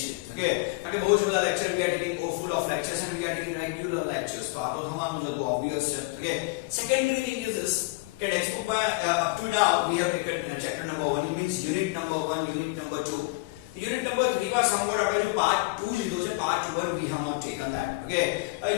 finished. Okay, કારણ કે બહુ જ બધા lecture we are taking full of lectures and we are taking regular lectures. તો આ તો થવાનું જ હતું, obvious છે. Okay, secondary thing is this કે textbook માં up to now we have taken chapter number 1, it means unit number 1, unit number 2. Unit number 3 માં somewhat આપણે જો part 2 લીધો છે, part 1 we have not taken that. Okay,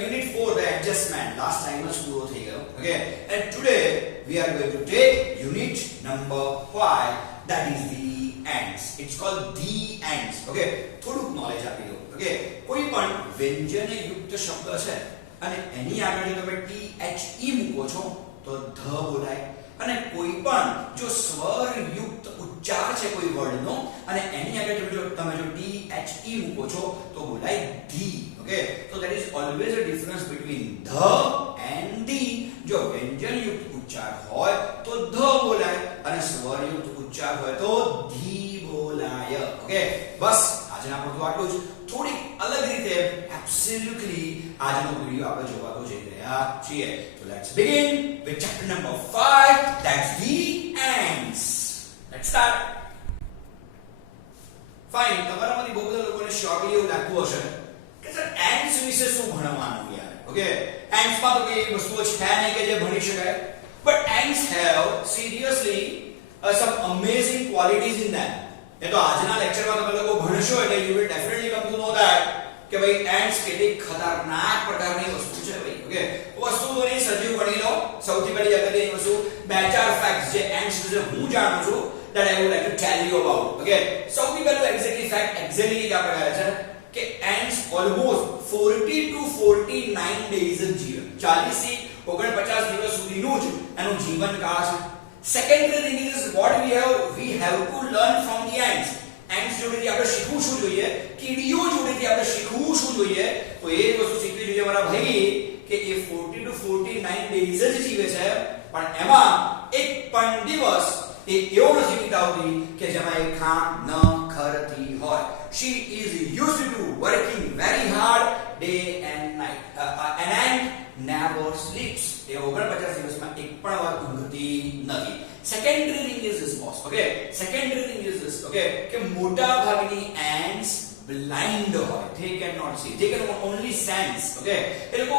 unit 4 the adjustment last time જ પૂરો થઈ ગયો. Okay, and today we are going to take unit number 5, that is the ends. It's called the ends. Okay, થોડુંક knowledge આપી દો. Okay, કોઈ પણ વ્યંજન યુક્ત શબ્દ છે અને એની આગળ જો તમે the મૂકો છો તો ધ બોલાય, અને કોઈ પણ જો સ્વર યુક્ત ઉચ્ચાર છે કોઈ વર્ડનો અને એની આગળ જો તમે જો the મૂકો છો તો બોલાય the. Okay, so that is always a difference between the and the. જો વ્યંજન યુક્ત ઉચ્ચાર હોય તો ધ બોલાય અને સ્વર યુક્ત ઉચ્ચાર હોય તો ધી બોલાય. ઓકે, બસ આજના આપણું આટલું જ. થોડી અલગ રીતે એબ્સોલ્યુટલી આજનો વિડિયો આપણે જોવા તો જઈ રહ્યા છીએ. તો let's begin with chapter number 5, that's the ends. Let's start. Fine, તમારામાંથી બહુ બધા લોકોને શોર્ટલી એવું લાગતું હશે કે સર ends વિશે શું ભણવાનું યાર. ઓકે, ends માં તો કઈ વસ્તુઓ છે નહીં કે જે ભણી શકાય, but ends have seriously some amazing qualities in them. એ તો આજના લેક્ચરમાં તમે લોકો ભણશો એટલે you will definitely come to know that કે ભાઈ ends કેટલી ખતરનાક પ્રકારની વસ્તુ છે ભાઈ. ઓકે, વસ્તુઓની સજીવ ગણી લો. સૌથી પહેલી અગત્યની વસ્તુ બે ચાર ફેક્ટ્સ જે ends વિશે હું જાણું છું that I would like to tell you about. Okay, સૌથી પહેલું એક્ઝેક્ટલી ફેક્ટ એક્ઝેક્ટલી જ આપણે કહે છે કે ends almost 40 to 49 days જ જીવે. 40 થી 49 દિવસ સુધીનું જ એનું જીવનકાળ છે. Secondary thing is what we have to learn from the ants. Ants જોડેથી આપણે શીખવું શું જોઈએ, કીડીઓ જોડેથી આપણે શીખવું શું જોઈએ, તો એ વસ્તુ શીખવી જોઈએ મારા ભાઈ કે એ 40 to 49 days જ જીવે છે, પણ એમાં એક પણ દિવસ એ એવો નથી વિતાવતી કે જેમાં એ ખાણ ન ખરતી હોય. She is used to working very hard day and night. An ant never sleeps. એ 49 દિવસમાં એક પણ વાર ઊંઘતી નથી. Secondary thing is this, boss. Okay, secondary thing is this. Okay, કે મોટા ભાગની ants blind હોય, they cannot see, they can only sense. Okay, એ લોકો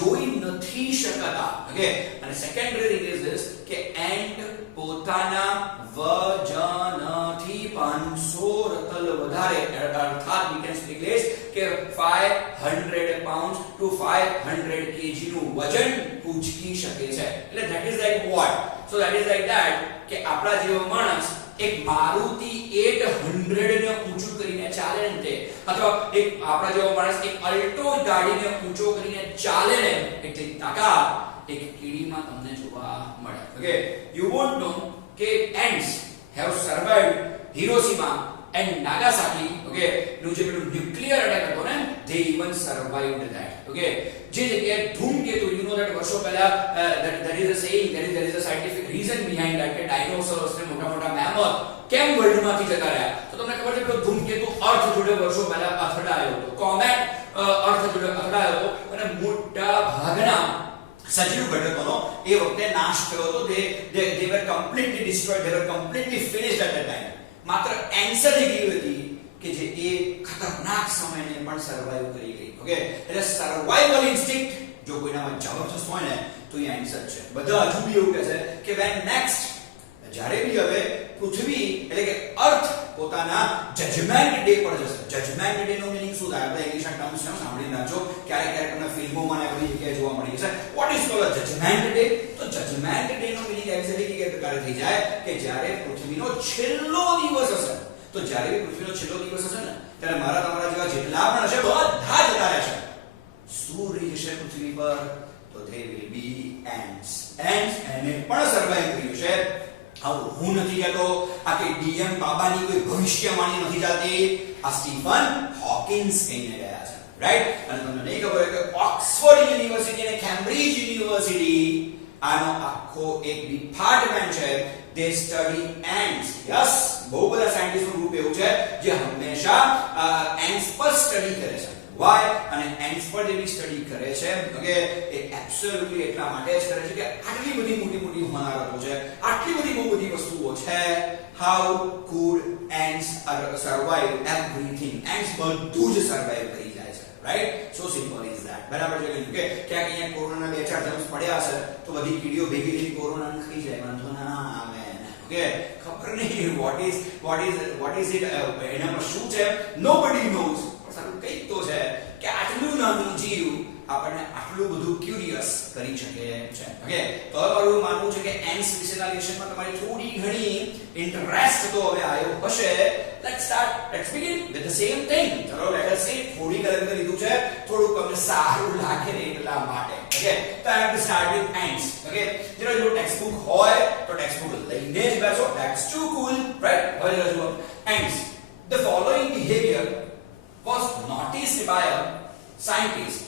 જોઈ નથી શકતા. Okay, અને secondary thing is this કે ant પોતાના વજનથી 500 રતલ વધારે, અર્થાત we can speak this કે 500 pounds to 500 kg નું વજન ઉંચકી શકે છે. એટલે that is like what? So that is like that કે આપણા જેવો માણસ એક મારુતિ 800 ને ઊંચું કરીને ચાલે ને તે, અથવા એક આપણા જેવો માણસ એક અલ્ટો ગાડીને ઊંચો કરીને ચાલે ને એટલી તાકાત એક કીડીમાં તમને જોવા મળે. Okay, you won't know કે ants have survived Hiroshima and Nagasaki. Okay, નું જે પેલું ન્યુક્લિયર અટેક હતો ને, they even survived that. Okay, જે જગ્યાએ ધૂમકેતુ, you know that વર્ષો પહેલા that is a saying, there is a scientific reason behind that કે ડાયનોસોર્સ ને મોટા મોટા મેમોથ કેમ વર્લ્ડમાંથી જતા રહ્યા. તો તમને ખબર છે કે ધૂમકેતુ અર્થ જોડે વર્ષો પહેલા અથડાયો હતો, કોમેટ અર્થ જોડે અથડાયો હતો અને મોટા ભાગના સજીવ ઘટકોનો એ વખતે નાશ થયો હતો. they were completely destroyed, they were completely finished at that time. માત્ર એન્સર એ ગઈ હતી કે જે એ ખતરનાક સમયને પણ સર્વાઈવ કરી ગઈ. ઓકે, એટલે સર્વાઈવલ ઇન્સ્ટિંક્ટ જો કોઈનામાં જબરજસ્ત હોય ને તો એ આન્સર છે. બધા હજુ બી એવું કહે છે કે when next જ્યારે બી હવે પૃથ્વી એટલે કે અર્થ પોતાના જજમેન્ટ ડે પર જશે. જજમેન્ટ ડે નો મીનિંગ શું થાય? આપણે ઇંગ્લિશ ટર્મ્સ છે, સાંભળી રાખજો. ક્યારેક ક્યારેક તમને ફિલ્મોમાં ને બધી જગ્યાએ જોવા મળી જશે. What is called judgement day? તો જજમેન્ટ ડે નો મીનિંગ એક્ઝેક્ટલી કે પ્રકારે થઈ જાય કે જ્યારે પૃથ્વીનો છેલ્લો દિવસ હશે. તો જ્યારે બી પૃથ્વીનો છેલ્લો દિવસ હશે ને ત્યારે મારા તમારા જેવા જેટલા પણ હશે બધા જતા રહેશે. શું રહી જશે પૃથ્વી પર? તો they will be ants. ants એને પણ સર્વાઈવ કર્યું છે. આવું હું નથી કહેતો, આ કે ડીએમ બાબાની કોઈ ભવિષ્યવાણી નથી ચાલતી, આ સ્ટીફન હોકિન્સ કહીને ગયા છે. રાઈટ? અને તમને નહીં ખબર હોય કે ઓક્સફોર્ડ યુનિવર્સિટી અને કેમ્બ્રિજ યુનિવર્સિટી આનો આખો એક ડિપાર્ટમેન્ટ છે. they study ants. yes, બહુ બધા સાયન્ટિસ્ટનું ગ્રુપ એવું છે જે હંમેશા ants પર સ્ટડી કરે છે. વાય અને એન્ડ્સ પર જે સ્ટડી કરે છે ઓકે એ એબ્સોલ્યુટલી એટલા માટે જ કરે છે કે આટલી બધી મોટી હોનારતો છે, આટલી બધી બહુ બધી વસ્તુઓ છે. How could ants survive everything? Ants બધું જ સર્વાઇવ કરી જાય છે, right? So simple is that. બરાબર છે કે ક્યાંક અહીંયા કોરોના બે ચાર જમ્સ પડ્યા છે તો બધી કીડીઓ ભેગી થઈને કોરોનાને ખાઈ જાય, વાંધો ના આવે. ઓકે, ખબર નહીં what is it એના પર શું છે, nobody knows. પણ સારું કંઈક તો છે કે આટલું નાનું જીવ આપણને આટલું બધું ક્યુરિયસ કરી શકે છે. ઓકે, તો હવે મારું માનવું છે કે એન્ડ્સ વિશેના લેસનમાં તમારી થોડી ઘણી ઇન્ટરેસ્ટ તો હવે આવ્યો હશે. let's begin with the same thing. ચલો let us see. થોડી કલર લીધું છે, થોડું તમને સારું લાગે ને એટલા માટે. ઓકે, તો I have to start with ants. Okay, જો ટેક્સ્ટ બુક હોય તો ટેક્સ્ટ બુક લઈને જ બેસો. that's too cool, right? હવે જો ants, the following behavior was noticed by a scientist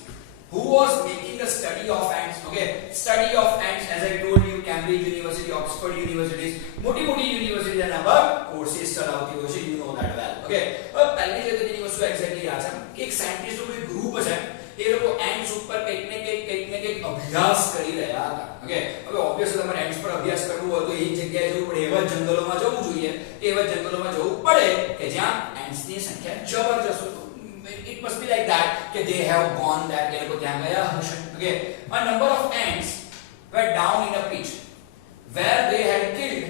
who was making a study of ants. Okay, study of ants, as I told you, Cambridge University, Oxford universities, મોટી university ના પર courses ચલાવતી હોય છે, you know that well. Okay, હવે પહેલી જે તેની વસ્તુ એક્ઝેક્ટલી આ છે કે એક સાયન્ટિસ્ટનો કોઈ ગ્રુપ છે, એ લોકો એન્ટ્સ ઉપર કંઈક ને કંઈક અભ્યાસ કરી રહ્યા હતા. ઓકે, હવે ઓબ્વિયસલી તમારે એન્ટ્સ પર અભ્યાસ કરવો હોય તો એ જગ્યાએ જવું પડે, એવા જંગલોમાં જવું જોઈએ, એવા જંગલોમાં જવું પડે કે જ્યાં એન્ટ્સની સંખ્યા જબરજસ્ત હોય. It must be like that કે they have gone that એ લોકો ત્યાં ગયા હશે. Okay, a number of ants were down in a pit where they had killed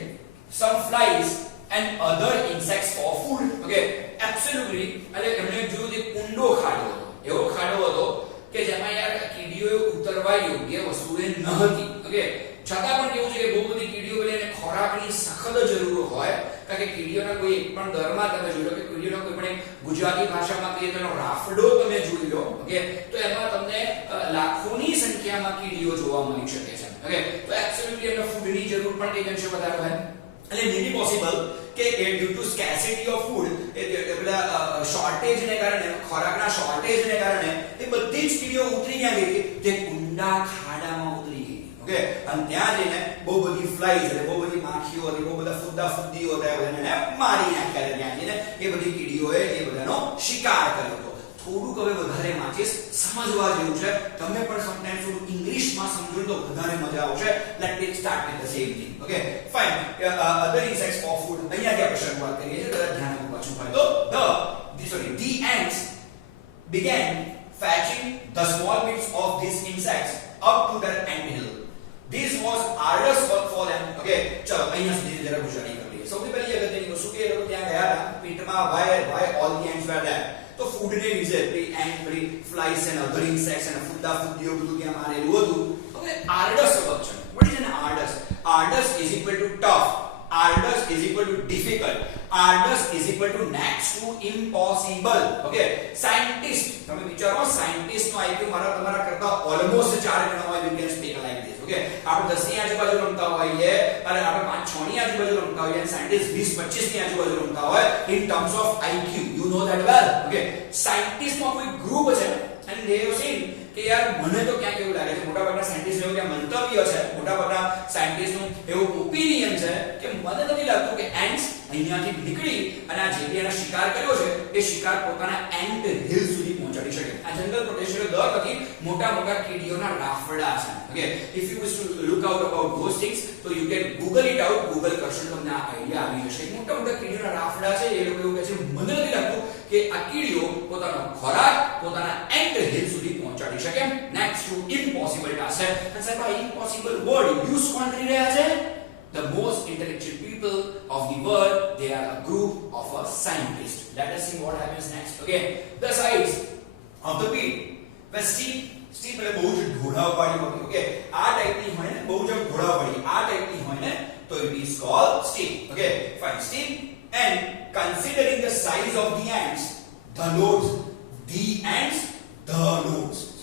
some flies and other insects for food. Okay, absolutely. એટલે એમણે જોયું કે કુંડો ખાડો હતો, એવો ખાડો હતો કે જેમાં યાર કીડીઓએ ઉતરવા યોગ્ય વસ્તુએ ન હતી. ઓકે, છતાં પણ કેવું છે કે બહુ બધી કીડીઓ એને ખોરાકની સખત જરૂર હોય, કારણ કે કીડીઓના કોઈ એક પણ દરમાં તમે જોઈ લો કે કીડીઓનો કોઈ પણ ગુજરાતી ભાષામાં કહીએ તો એનો રાફડો તમે જોઈ લો. ઓકે, તો એમાં તમને લાખોની સંખ્યામાં કીડીઓ જોવા મળી શકે છે. ઓકે, તો એબ્સોલ્યુટલી એમને ફૂડની જરૂર પણ કંઈક અંશે વધારે હોય. એટલે maybe possible કે due to scarcity of food, પેલા શોર્ટેજને કારણે, ખોરાકના શોર્ટેજને કારણે એ બધી જ કીડીઓ ઉતરી ગયા ગઈ, તે કુંડા ખાડામાં ઉતરી ગઈ. ઓકે, અને ત્યાં જઈને બહુ બધી ફ્લાઈઝ એટલે બહુ બધી માખીઓ હતી, બહુ બધા ફુદ્દા ફુદ્દીઓ હતા, એને મારી નાખ્યા. ત્યાં જઈને એ બધી કીડીઓએ એ બધાનો શિકાર કર્યો હતો. થોડુંક હવે વધારે વાંચીશ, સમજવા જેવું છે. તમે પણ સમટાઈમ્સ થોડું ઇંગ્લિશમાં સમજો તો વધારે મજા આવશે. Let me start with the same thing. Okay, fine. Other insects for food, અહીંયાથી આપણે શરૂઆત કરીએ છીએ. જરા ધ્યાન આપવું પાછું હોય તો the ants began fetching the small bits of these insects up to their ant hill. This was arduous work for them. Okay, ચલો અહીંયા સુધી જરા ગુજરાતી કરી લઈએ. સૌથી પહેલી અગત્યની વસ્તુ કે એ લોકો ત્યાં ગયા હતા પીટમાં. why all the ants were there? તો ફૂડને લીધે પેલી એન્ટ, પેલી ફ્લાઈસ એન્ડ અધર ઇન્સેક્ટ્સ અને ફુદ્દા ફુદ્દીઓ બધું ત્યાં મારેલું હતું. હવે આર્ડસ વર્ક છે. what is an arduous? Arduous is equal to tough, arduous is equal to difficult, arduous is equal to next to impossible. Okay, scientist, તમે વિચારો સાયન્ટિસ્ટ નો IQ મારા તમારા કરતા ઓલમોસ્ટ 4 ગણો હોય. you can speak like this. Okay, આપણે 10 ની આજુબાજુ રમતા હોઈએ અને આપણે 5 6 ની આજુબાજુ રમતા હોઈએ અને સાયન્ટિસ્ટ 20 25 ની આજુબાજુ રમતા હોય in terms of IQ. you know that well. Okay, scientist માં કોઈ ગ્રુપ છે and they have seen કે યાર મને તો ક્યાંક એવું લાગે છે, મોટાભાગના સાયન્ટિસ્ટ એવું ક્યાં મંતવ્ય છે, મોટાભાગના સાયન્ટિસ્ટનું એવું ઓપિનિયન છે કે મને નથી લાગતું કે એન્ટ્સ અહીંયાથી નીકળી અને આ જે બી એના શિકાર કર્યો છે એ શિકાર પોતાના એન્ટ હિલ સુધી પહોંચાડી શકે. આ જંગલ પ્રદેશોનો દર નથી, મોટા મોટા કીડીઓના રાફડા છે. Okay, if you wish to look out about those things તો you can Google it out. Google કરશો તમને આ આઈડિયા આવી જશે. મોટા મોટા કીડીઓના રાફડા છે. એ લોકો એવું કહે છે મને નથી લાગતું કે આ કીડીઓ પોતાનો ખોરાક પોતાના એન્ટ હિલ સુધી પહોંચાડી શકે. નેક્સ્ટ ટુ ઇમ્પોસિબલ ટાસ્ક છે. અને સાહેબ આ ઇમ્પોસિબલ વર્ડ યુઝ કોણ કરી રહ્યા છે? The most intellectual people of the world, they are a group of a scientist. Let us see what happens next. Okay, the sides of the pit were steep એટલે બહુ જ ઢોળાવવાળી હોય. Okay, આ ટાઈપની હોય ને, બહુ જ ઢોળાવવાળી આ ટાઈપની હોય ને તો it is called steep. Okay, fine. Steep, and considering the size of the ants, the loads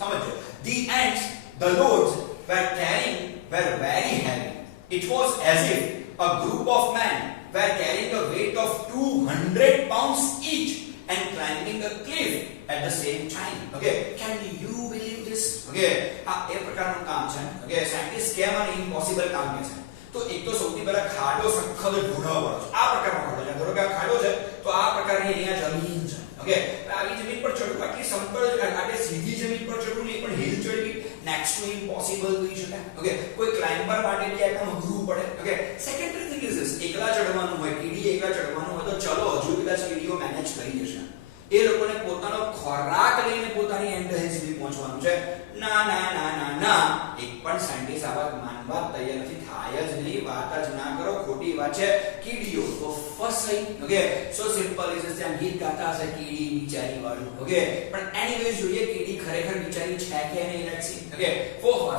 સમજો, the ants, the loads were carrying were very heavy. It was as if a group of men were carrying a weight of 200 pounds each and climbing a cliff at the same time. Okay, can you believe this? Okay, આ એ પ્રકારનું કામ છે. Okay, scientist કેમ આને impossible કામ કહે છે? તો એક તો સૌથી પહેલા ખાડો સખત ઢોળાવવાનો છે. આ પ્રકારનો ખાડો છે. ધારો કે આ ખાડો છે તો આ પ્રકારની અહીંયા જમીન છે. ઓકે, આવી જમીન પર ચડવું આટલી સમતળ શું ઇમ્પોસિબલ કહી શકાય? ઓકે, કોઈ ક્લાઇમ્બર માટે બી એકદમ અઘરું પડે. Okay, secondary thing is this, એકલા ચડવાનું હોય, કીડી એકલા ચડવાનું હોય તો ચલો હજુ કદાચ કીડીઓ મેનેજ કરી જશે. એ લોકોને પોતાનો ખોરાક લઈને પોતાની એન્ડ સુધી પહોંચવાનું છે. ના ના ના ના ના, એક પણ સાયન્ટિસ્ટ આ વાત માનવા તૈયાર નથી. થાય જ નહીં, વાત જ ના કરો, ખોટી વાત છે. કીડીઓ તો ફસાઈ. Okay, so simple is this. આમ ગીત ગાતા હશે કીડી બિચારી વાળું. ઓકે, પણ એનીવેઝ જોઈએ કીડી ખરેખર બિચારી છે કે નહીં. Let's see. Okay,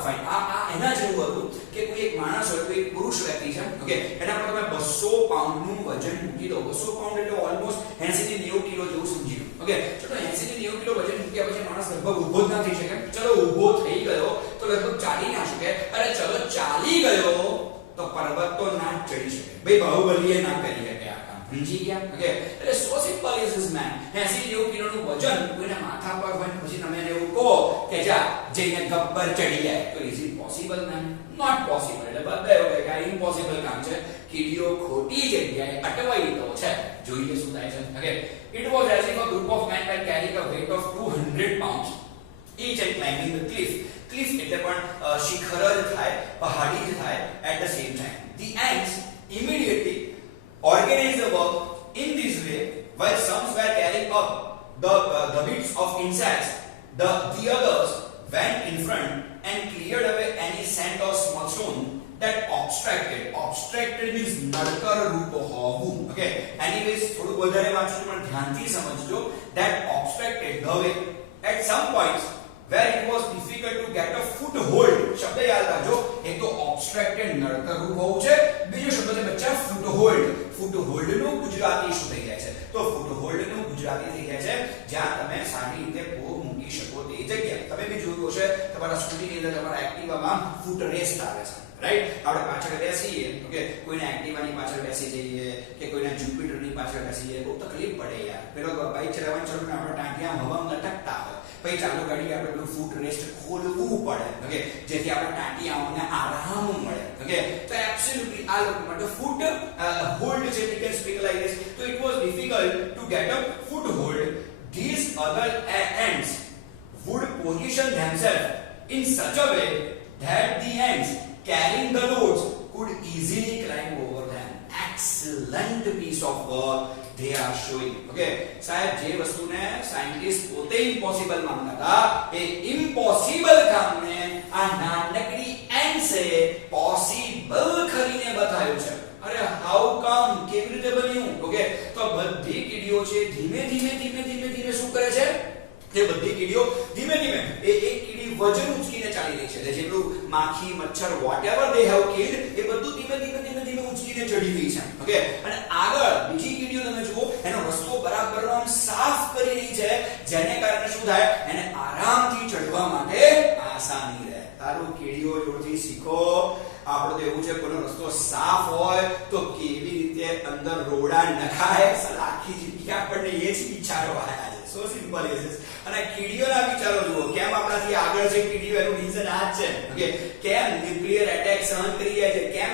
fine. આ એના જેવું હતું કે કોઈ એક માણસ હોય, કોઈ પુરુષ વ્યક્તિ છે. ઓકે, એના પર તમે 200 પાઉન્ડનું વજન મૂકી દો. 200 પાઉન્ડ એટલે ઓલમોસ્ટ 80 થી 90 કિલો જેવું સમજી લો. ઓકે, ચલો 80 થી 90 કિલો વજન મૂક્યા પછી માણસ લગભગ ઊભો જ ના થઈ શકે. ચલો ઊભો થઈ ગયો તો લગભગ ચાલી ના શકે. અરે ચલો ચાલી ગયો તો પર્વત તો ના ચડી શકે. ભાઈ બાહુબલીએ ના કરી શકે આ કામ. સમજી ગયા? ઓકે, એટલે સો સિમ્પલ ઇઝ ધીસ મેન. 80 કિલોનું વજન કોઈના માથા પર હોય પછી તમે એને એવું કહો કે જા જઈને ગબ્બર ચડી જાય તો is it possible man? Not possible. એટલે બધા એવું કહે કે આ ઇમ્પોસિબલ કામ છે. કીડીઓ ખોટી જગ્યાએ અટવાઈ તો છે. જોઈએ શું થાય છે. Okay, it was as if a group of men were carrying a weight of 200 pounds each and climbing the cliff. Cliff એટલે પણ શિખર જ થાય, પહાડી જ થાય at the same time. The ants immediately organized the work in this way, while some were carrying up the bits of insects. The others went in front and cleared away any sand or small stone that obstructed means નડતર રૂપ હોવું. Okay, anyways થોડું વધારે વાંચો પણ ધ્યાનથી સમજજો. that obstructed the way at some points where it was difficult to get a foothold. શબ્દ યાદ રાખજો. એક તો obstructed નડતર રૂપ હોવું છે, બીજો શબ્દ છે બચ્ચા foothold. foothold નું ગુજરાતી શું થઈ જાય છે? તો foothold નું ગુજરાતી થઈ જાય છે જ્યાં તમે સારી રીતે પગ મૂકી શકો તે જગ્યા. તમે બી જોયું હશે તમારા સ્કૂટીની અંદર તમારા એક્ટિવામાં ફૂટ રેસ્ટ આવે છે. રાઈટ, આપણે પાછળ બેસીએ. ઓકે, કોઈના એક્ટિવાની પાછળ બેસી જઈએ કે કોઈના જુપિટરની પાછળ બેસી જઈએ, બહુ તકલીફ પડે યાર. પેલો બાઈક ચલાવવાનું ચાલુ ને આપણે ટાંટિયા હવામાં લટકતા હોય, પછી ચાલુ ગાડી આપણે પેલું ફૂટ રેસ્ટ ખોલવું પડે. ઓકે, જેથી આપણે ટાંટિયાઓને આરામ મળે. ઓકે, તો એબ્સોલ્યુટલી આ લોકો માટે ફૂટ હોલ્ડ છે. we can speak like this. so it was difficult to get a foothold. These other ants would position themselves in such a way that the ants carrying the loads could easily climb over them. Excellent piece of work they are showing. Okay, સાહેબ જે વસ્તુને scientist પોતે impossible માનતા હતા એ impossible કામને આ નાનકડી એન્ટ્સે possible કરીને બતાવ્યું છે. અરે હાઉ કમ? કેવી રીતે બન્યું? ઓકે, તો બધી કીડીઓ છે ધીમે ધીમે શું કરે છે? તે બધી કીડીઓ ધીમે ધીમે એક કીડી વજન ઉચકીને ચાલી રહી છે. જેટલું માખી મચ્છર whatever they have killed એ બધું ધીમે ધીમે ઉચકીને ચડી રહી છે. ઓકે, અને આગળ બીજી કીડીઓ તમે જુઓ એનો રસ્તો બરાબર આમ સાફ કરી રહી છે, જેને કારણે શું થાય? એને આરામથી ચડવા માટે આસાની રહે. તારું કીડીઓ જોડથી શીખો. આપણો તો એવું છે કોઈનો રસ્તો સાફ હોય તો કેવી રીતે અંદર રોડા નખાય. આખી જિંદગી આપણને એ જ વિચારો આવ્યા છે. સો સિમ્પલ ઇઝ ધીસ. અને કીડીઓના વિચારો જુઓ કેમ આપણાથી આગળ છે કીડીઓ. એનું રીઝન આ જ છે. ઓકે, કેમ ન્યુક્લિયર એટેક સહન કરી જાય છે, કેમ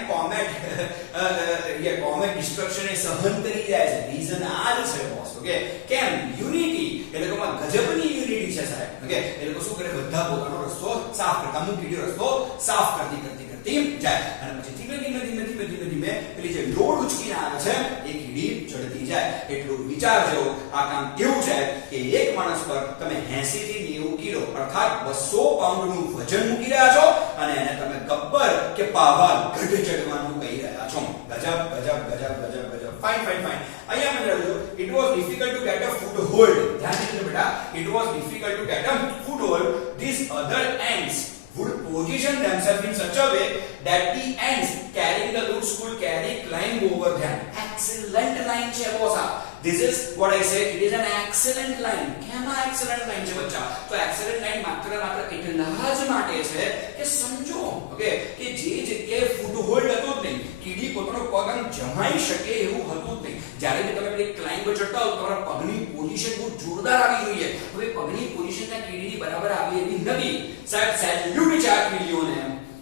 કોમેટ ડિસ્ટ્રક્શન એ સહન કરી જાય છે. રીઝન આ જ છે બોસ. ઓકે, કેમ? યુનિટી. એ લોકોમાં ગજબની યુનિટી છે સાહેબ. ઓકે, એ લોકો શું કરે? બધા પોતાનો રસ્તો સાફ કરતા. અમુક કીડીઓ રસ્તો સાફ કરતી જાય અને પછી ધીમે ધીમે પેલી જે લોડ ઉચકીને આવે છે એ કીડી ચડતી જાય. એટલું વિચારજો. આ કામ કેવું છે કે એક માણસ પર તમે 80 થી 90 કિલો અર્થાત 200 પાઉન્ડનું વજન મૂકી રહ્યા છો અને એને તમે ગબ્બર કે પાવાગઢ ચડવાનું કહી રહ્યા છો. ગજબ. ફાઇન. અહીંયા મને જોજો. it was difficult to get a foothold. ધ્યાન દીજો બેટા. it was difficult to get a foothold. These other ants would position themselves in such a way that the ants carrying the loads could climb over them. Excellent line છે બોસા. This is what I said. It is an excellent line. કેમ આ excellent line છે બચ્ચા? તો excellent line માત્ર એટલા જ માટે છે કે સમજો. ઓકે, કે જે જગ્યાએ ફૂટહોલ્ડ હતો જ નહીં, કીડી પોતાનો પગ આમ જમાઈ શકે એવું હતું જ નહીં. જ્યારે બી તમે પેલી ક્લાઇમ્બ ચડતા હો તમારા પગની પોઝિશન બહુ જોરદાર આવી જોઈએ. હવે પગની પોઝિશન ના કીડીની બરાબર આવી એવી નથી. સાહેબ સેલ્યુટ છે આ કીડીઓને.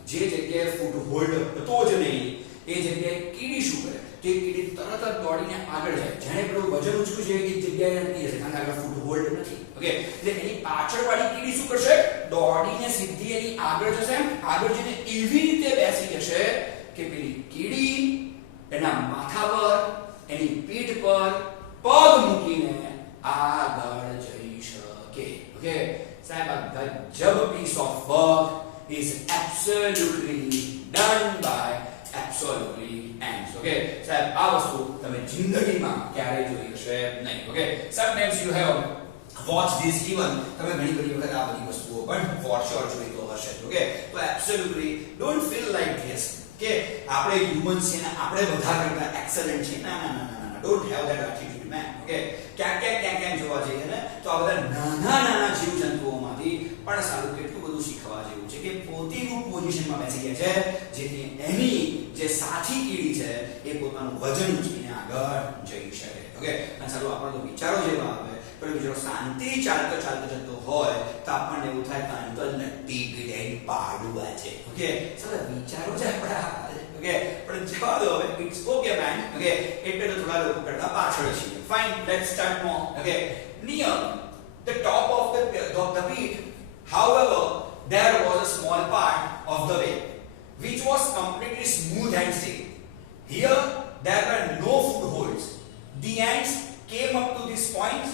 જે જગ્યાએ ફૂટહોલ્ડ હતો જ નહીં એ જગ્યાએ કીડી શું કરે? જે કીડી તરત જ દોડીને આગળ જાય, જેણે પેલું વજન ઉચક્યું છે એ જગ્યાએ નથી જશે, કારણ કે આગળ ફૂટહોલ્ડ નથી. ઓકે, એટલે એની પાછળવાળી કીડી શું કરશે? દોડીને સીધી એની આગળ જશે, આગળ જઈને એવી રીતે બેસી જશે કે પેલી કીડી એના માથા પર, એની પીઠ પર પગ મૂકીને આગળ જઈ શકે. ઓકે સાહેબ, આ ગજબ piece of work is absolutely done by absolutely ants. Okay સાહેબ, આ વસ્તુ તમે જિંદગીમાં ક્યારેય જોઈ હશે નહીં. Okay, sometimes you have watched this even, તમે ઘણી વખત આ બધી વસ્તુઓ પણ for sure જોઈ તો હશે. Okay, તો absolutely don't feel like this કે આપણે હ્યુમન્સ છે ને આપણે બધા કરતા એક્સેલન્ટ છે. ના ના ના ના, don't have that attitude man. Okay, ક્યાં જોવા જઈએ ને તો આ બધા નાના જીવજંતુઓમાંથી પણ સારું કેટલું બધું શીખવા જેવું છે કે પોતાનું પોઝિશનમાં બેસી ગયા છે, જેથી એની જે સાથી કીડી છે એ પોતાનું વજન ઉચકીને આગળ જઈ શકે. ઓકે, અને સારું આપણને તો વિચારો જેવા આવે, પણ બીજો શાંતિ ચાલતો જતો હોય તો આપણને એવું થાય કે અંકલ નટ્ટી ગીડેન પાડવા છે. ઓકે, ચાલો વિચારો છે આપણા. ઓકે, પણ જવા દો હવે, ઇટ્સ ઓકે મેન. ઓકે, એટલે તો થોડા લોકો કરતા પાછળ છીએ. Fine, let's start more. Okay, near the top of the pit, however, there was a small part of the way which was completely smooth and still. Here there were no footholds. The ants came up to this point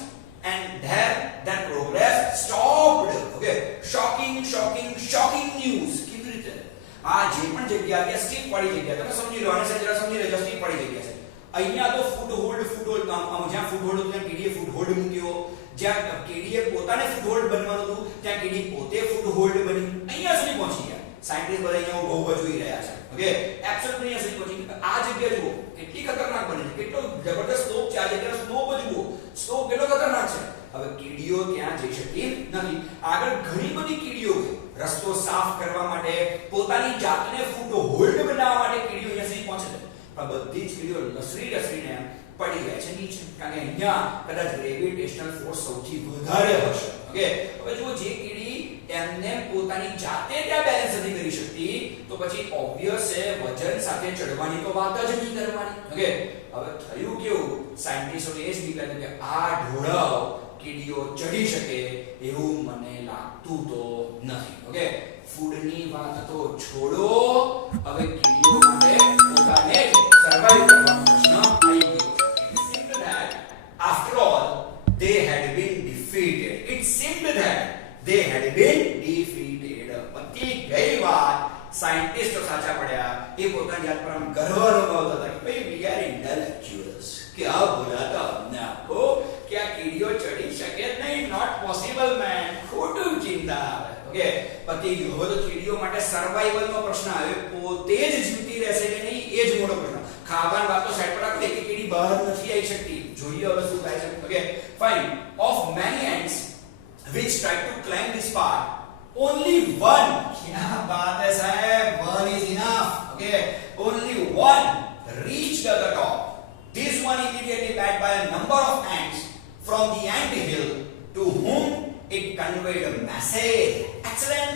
and there their progress stopped. Okay, shocking news. કેવી રીતે આ જે પણ જગ્યા કે steep પડી જગ્યા, તમે સમજી લો, આને જરા સમજી લેજો, સ્ટીપ પડી જગ્યા છે. અહીંયા તો ફૂટહોલ્ડ જ્યાં ફૂટહોલ્ડ હતું ત્યાં કીડીએ ફૂટહોલ્ડ મૂક્યો, જ્યાં કીડીએ પોતાને ફૂટહોલ્ડ બનવાનું હતું ત્યાં કીડી પોતે ફૂટહોલ્ડ બની. અહીંયા સુધી પહોંચી ગયા સાયન્ટિસ્ટ બધા. અહીંયા બહુ જોઈ રહ્યા છે. ઓકે, એબ્સોલ્યુટલી અહીંયા સુધી પહોંચી. આ જગ્યા જુઓ કેટલી ખતરનાક બને છે, કેટલો જબરદસ્ત સ્લોપ છે. આ જગ્યાનો સ્લોપ જુઓ, સ્લોપ કેટલો ખતરનાક છે. હવે કીડીઓ ત્યાં જઈ શકતી નથી. આગળ ઘણી બધી કીડીઓ રસ્તો સાફ કરવા માટે, પોતાની જાતને ફૂટહોલ્ડ બનાવવા માટે કીડીઓ અહીંયા સુધી પહોંચે છે, પણ બધી જ કીડીઓ લસરીને પડી ગયા છે નીચે, કારણ કે અહીંયા કદાચ ગ્રેવિટેશનલ ફોર્સ સૌથી વધારે હશે. ઓકે, હવે જો જે કીડી એમને પોતાની જાતે ત્યાં બેલેન્સ નથી કરી શકતી તો પછી ઓબ્વિયસ છે વજન સાથે ચડવાની તો વાત જ નહીં કરવાની. ઓકે, હવે થયું કેવું, સાયન્ટિસ્ટોને એ જ બીક લાગી કે આ ઢોળાવ કીડીઓ ચડી શકે એવું મને લાગતું તો નથી. ઓકે, ફૂડની વાત તો છોડો, હવે કીડીઓ માટે પોતાને સર્વાઇવ કરવાનો પ્રશ્ન આવી ગયો. It seemed that after all they had been defeated. It seemed that they had been defeated. પતિ ગઈ વાત, સાયન્ટિસ્ટો સાચા પડ્યા. એ પોતાની જાત પર આમ ગર્વ અનુભવતા હતા કે ભાઈ we are intellectuals. કે આ બોલાતા અમને આપો કે આ કીડીઓ ચડી શકે નહીં, નોટ પોસિબલ મેન. ખોટું ચિંતા. ઓકે, પતિ હવે તો કીડીઓ માટે સર્વાઇવલનો પ્રશ્ન આવ્યો, પોતે જ જીવતી રહેશે કે નહીં એ જ મોટો પ્રશ્ન. ખાવાની વાત તો સાઈડ પર રાખો, એક કીડી બહાર નથી આવી શકતી. જોઈએ હવે શું થાય છે. Okay, fine. Of many ants which tried to climb this path, only one, क्या बात है साहब, one is enough. Okay, only one reached the top. This one immediately led by a number of ants from the ant hill to whom it conveyed a message. Excellent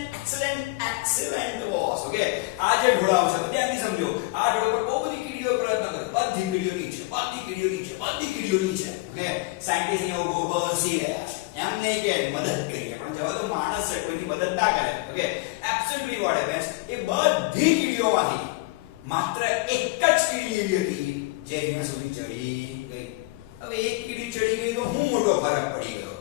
was. Okay, આ જે ઢોળાવ છે ધ્યાનથી સમજો. આ ઢોળાવ પર બહુ બધી કીડીઓ પ્રયત્ન કરે, બધી કીડીઓ નીચે. ઓકે, સાયન્ટિસ્ટ અહીંયા ઉભો બસી રહ્યા છે. એમ નહીં કે મદદ કરીએ, પણ જવા તો માણસ છે, કોઈની મદદ ના કરે. ઓકે, એબ્સોલ્યુટલી વોટ હેપન્સ, એ બધી કીડીઓમાંથી માત્ર એક જ કીડી એવી હતી જે અહીંયા સુધી ચડી ગઈ. હવે એક કીડી ચડી ગઈ તો શું મોટો ફરક પડી ગયો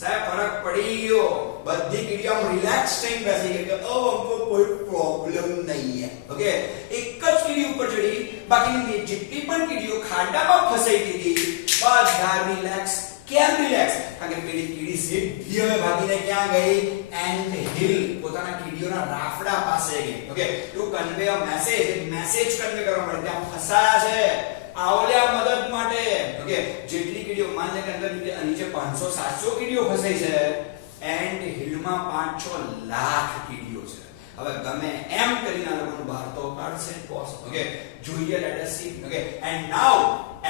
સાહેબ? ફરક પડી ગયો. બધી કીડીઓ આમ રિલેક્સ થઈને બેસી ગઈ કે हमको कोई प्रॉब्लम नहीं है. ઓકે, એક જ કીડી ઉપર ચડી, બાકીની જેટલી પણ કીડીઓ ખાડામાં ફસાઈ ગઈ બધા રિલેક્સ. કેમ રિલેક્સ? કારણ કે પેલી કીડી સીધી હવે ભાગીને ક્યાં ગઈ? એન્ટ હિલ, પોતાના કીડીઓના રાફડા પાસે ગઈ. Okay, to convey a message convey કરવા માટે ત્યાં ફસાયા છે આવલ્યા મદદ માટે. ઓકે, જેટલી કીડીઓ માન લે કે અંદર નીચે 500-700 કીડીઓ ફસાઈ છે, એન્ડ હિલમાં 5-6 લાખ કીડીઓ છે. હવે ગમે એમ કરીને આ લોકોનું બહાર તો કાઢશે બોસ. ઓકે, જોઈએ, let S C. Okay, and now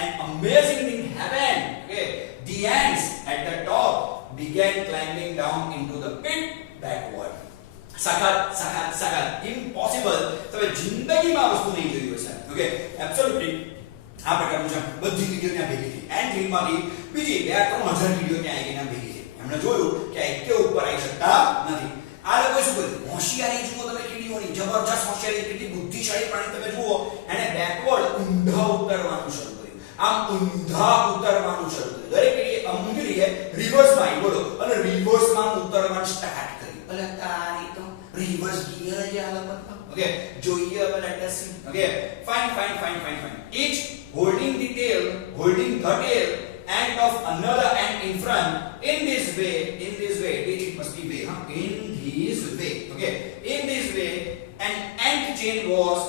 an amazing thing happened. Okay, the ants at the top began climbing down into the pit backward. સખત impossible. તમે જિંદગીમાં વસ્તુ નહીં જોઈ હશે. ઓકે, absolutely આ પ્રકારનું છે બધી કીડીઓ ત્યાં ભેગી થઈ એન્ડ માંથી બીજી 2-3 હજાર કીડીઓ ત્યાં આવી ગયા ભેગી થઈ એમણે જોયું કે આ એકે ઉપર આવી શકતા નથી આ લોકો શું કર્યું હોશિયારી જુઓ તમે કીડીઓની જબરજસ્ત હોશિયારી કેટલી બુદ્ધિશાળી પ્રાણી તમે જુઓ એને બેકવર્ડ ઊંધા ઉતરવાનું શરૂ કર્યું આમ ઊંધા ઉતરવાનું શરૂ કર્યું દરેક કીડીએ અમુકીએ રિવર્સ માં બોલો અને રિવર્સ માં ઉતરવાનું સ્ટાર્ટ કર્યું એટલે તારી તો રિવર્સ ગિયર જ આ લોકો okay જોઈએ હવે let S C okay fine each holding the tail end of another end in front in this way it must be way in this way okay in this way an ant chain was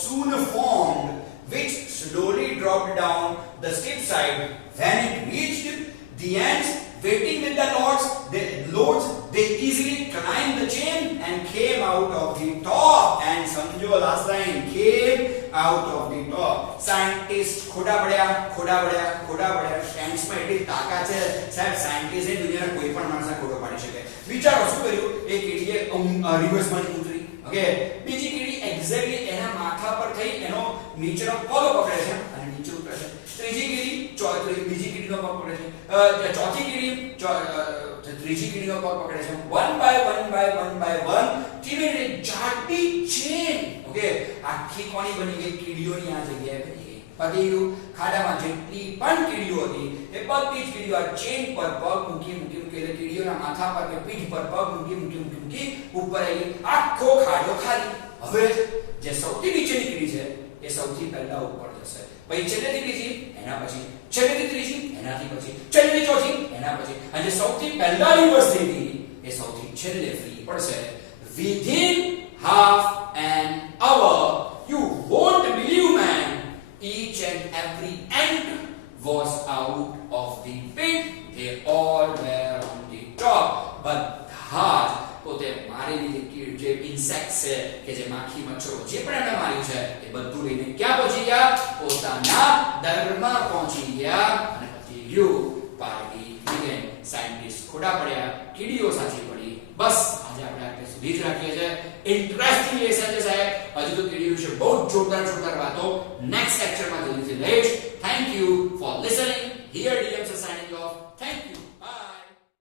soon formed which slowly dropped down the steep side when it reached the ants waiting with the loads they easily climbed the chain and came out of the top and સમજો last line came out of the top scientist ખોડા પડ્યા tense માં એટલી તાકાત છે સાહેબ scientist એ દુનિયાના કોઈ પણ માણસને ખોડો પાડી શકે વિચારો શું કર્યું એ કીડીએ રિવર્સ માં ઉતરી ઓકે બીજી કીડી એક્ઝેક્ટલી એના માથા પર થઈ એનો નીચેનો પગ પકડે છે અને નીચે ઉતરે છે ત્રીજી કીડી બીજી કીડીનો પગ પકડે છે ચોથી કીડી ત્રીજી કીડીનો પગ પકડે છે one by one ધીમે ધીમે જાડી ચેન ઓકે આખી કોની બની ગઈ કીડીઓની આ જગ્યાએ બની ગઈ પગીયું ખાડામાં જેટલી પણ કીડીઓ હતી એ બધી જ કીડીઓ આ ચેન પર પગ મૂકી એટલે કીડીઓના માથા પર કે પીઠ પર પગ મૂકી ઉપર આવી આખો ખાડો ખાલી હવે જે સૌથી નીચેની કીડી છે એ સૌથી પહેલા ઉપર જશે પછી છેલ્લેથી બીજી એના પછી છેલ્લેથી ત્રીજી એનાથી પછી છેલ્લેથી ચોથી એના પછી અને સૌથી પહેલા રિવર્સ થઈ ગઈ એ સૌથી છેલ્લે ફ્રી પડશે within half an hour you won't believe man each and every ant was out of the pit they all were on the top બધા પોતે મારેલી જે ઇન્સેક્ટ્સ છે કે જે માખી મચ્છરો જે પણ એમણે માર્યું છે એ બધું લઈને ક્યાં પહોંચી ગયા પોતાના દરમાં પહોંચી ગયા અને પછી ગયું પાર્ટી બીગન સાયન્ટિસ્ટ ખોટા પડ્યા કીડીઓ સાચી પડી બસ આજે આપણે આટલે સુધી જ રાખીએ છીએ ઇન્ટરેસ્ટિંગ લેસન છે સાહેબ હજુ તો કીડીઓ વિશે બહુ જોરદાર વાતો નેક્સ્ટ લેક્ચરમાં જલ્દીથી લઈશ thank you for listening here DM signing off